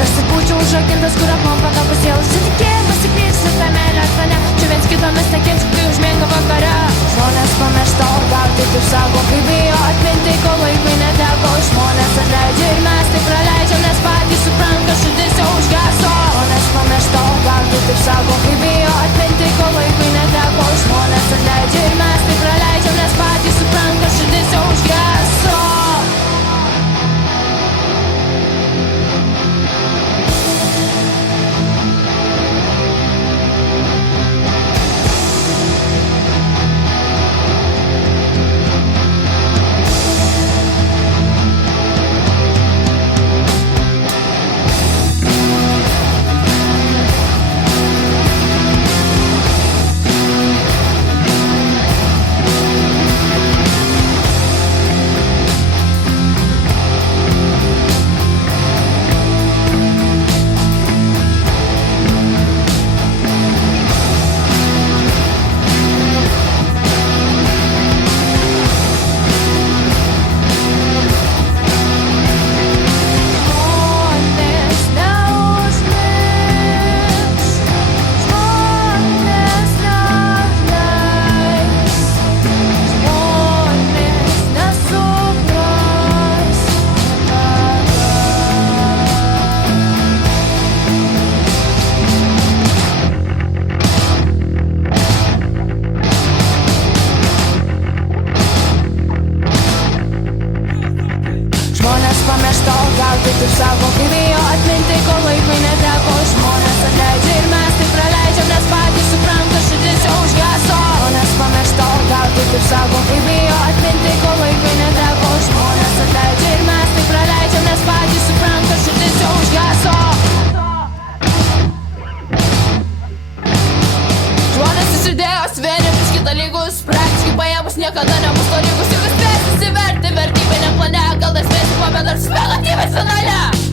Tarsi būčiau užrakintas, kur apmampa tavo sielą. Sitikėjimas įklysta tą meilę ekrane. Čia viens kito mes nekenčia, kai užmiega vakare. Žmonės pamiršta, o gal taip ir sako, kai bijo atminti, ko laikui neteko. Žmonės atleidžia ir mes tai praleidžiam, nes patys supranta, širdis jau užgeso. Žmonės pamiršta, o gal taip ir sako, kai bijo atminti, ko laikui neteko. Žmonės atleidžia ir mes tai praleidžiam, nes patys supranta, širdis jau užgeso. Pamiršta, o gal taip ir sako, kai bijo atminti, ko laikui neteko. Žmonės atleidžia ir mes tai praleidžiam, nes patys supranta, širdis jau užgeso. Žmonės pamiršta, o gal taip ir sako, kai bijo atminti, ko laikui neteko. Žmonės atleidžia ir mes tai praleidžiam, nes patys supranta, širdis jau užgeso. Žmonės susidėjo vieni prieš kitą lygus, praktiškai paėmus niekada nebus tolygus. Juk spės įsiverti vertybinėm plane, gal dar spėsi pabėt ar spėlatyvai finale.